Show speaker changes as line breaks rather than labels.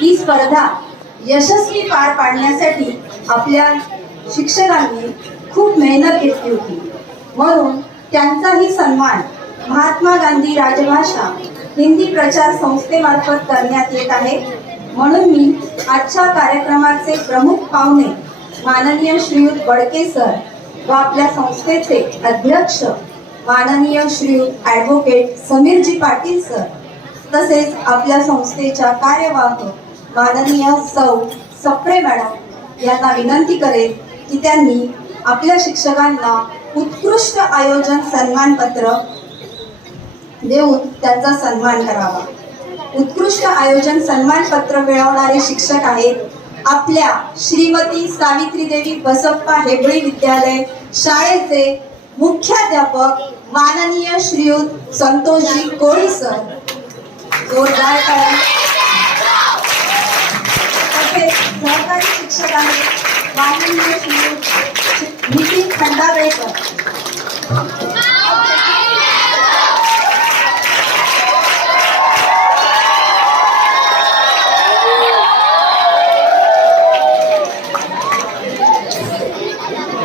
ही स्पर्धा यशस्वी पार पाडण्यासाठी आपल्या शिक्षकांनी खूप मेहनत घेतली होती. म्हणून त्यांचाही सन्मान महात्मा गांधी राजभाषा हिंदी प्रचार संस्थेमार्फत करण्यात येत आहे. म्हणून मी आजच्या कार्यक्रमाचे प्रमुख पाहुणे माननीय श्रीयुत बडके सर व आपल्या संस्थेचे अध्यक्ष माननीय श्रीयुत ॲडव्होकेट समीरजी पाटील सर तसेच आपल्या संस्थेच्या कार्यवाह माननीय सौ सप्रे मॅडम यांना विनंती करेल की त्यांनी आपल्या शिक्षकांना उत्कृष्ट आयोजन सन्मानपत्र देऊन त्यांचा सन्मान करावा. उत्कृष्ट आयोजन सन्मानपत्र मिळवणारे शिक्षक आहेत आपल्या श्रीमती सावित्री देवी बसप्पा हेबळी विद्यालय शाळेचे मुख्याध्यापक माननीय श्रीयुत संतोषजी कोळी सर. जोरदार उपस्थित आहेत माननीय नितीन खंडावेकर.